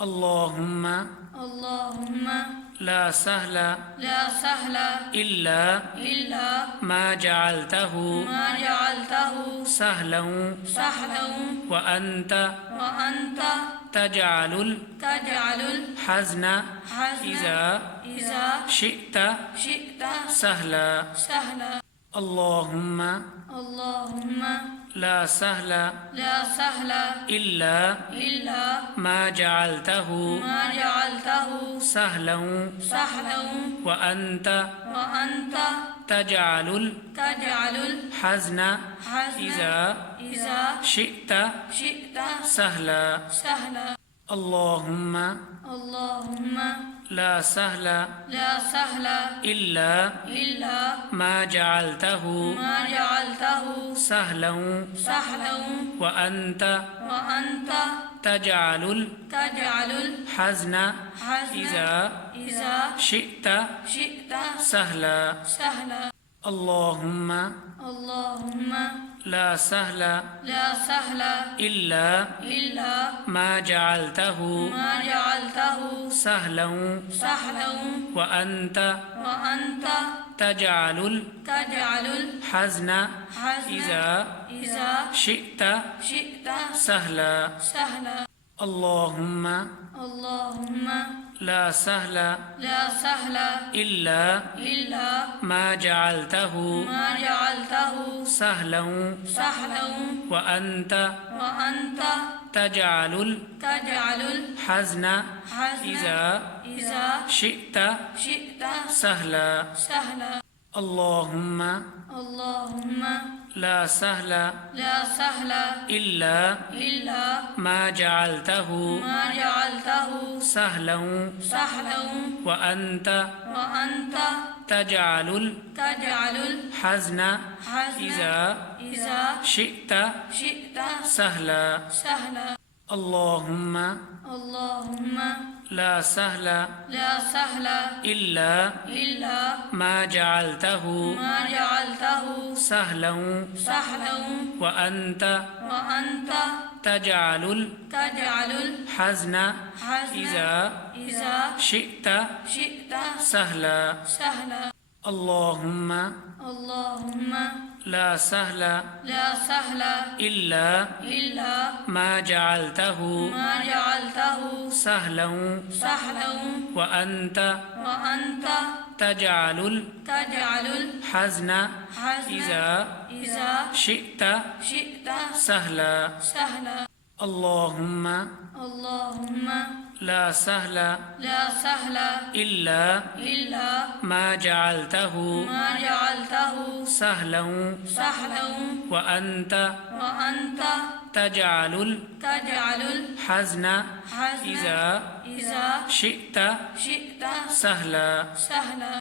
اللهم لا سهل إلا ما جعلته سهلا وأنت تجعل الحزن إذا شئت سهلا. اللهم لا سهل إلا ما جعلته سهلا وأنت تجعل الحزن إذا شئت سهلا. اللهم لا سهل إلا ما جعلته سهلا وأنت تجعل الحزن إذا شئت سهلا. اللهم لا سهل إلا ما جعلته سهلا وأنت تجعل الحزن إذا شئت سهلا. اللهم لا سهل إلا ما جعلته سهلا وأنت تجعل الحزن إذا شئت سهلا. اللهم لا سهل إلا ما جعلته سهلا وأنت تجعل الحزن إذا شئت سهلا. اللهم لا سهل إلا ما جعلته سهلا وأنت تجعل الحزن إذا شئت سهلا. اللهم لا سهل إلا ما جعلته سهلا وأنت تجعل الحزن إذا شئت سهلا. اللهم لا سهل إلا ما جعلته سهلا وأنت تجعل الحزن إذا شئت سهلا.